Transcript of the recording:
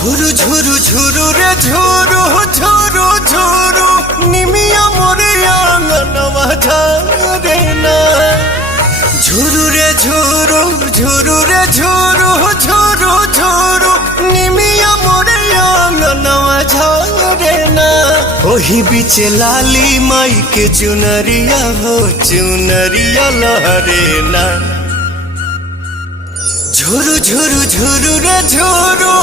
ঝুরু ঝুরু ঝুরু রে ঝুরু ঝুরু ঝুরু নিমিয়া মোরে আঙ্গনवा ঝরে না। ঝুরু রে ঝুরু ঝুরু রে ঝুরু ঝুরু ঝুরু নিমিया मोरे आंगनवा ঝরে না। ओही बीचे लाली माई के चुनरिया हो चुनरिया लहरे ना। झुरु झुरु झुरु रे झुरु